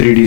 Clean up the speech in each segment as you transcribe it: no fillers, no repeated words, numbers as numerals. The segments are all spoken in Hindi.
3D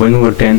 1/10.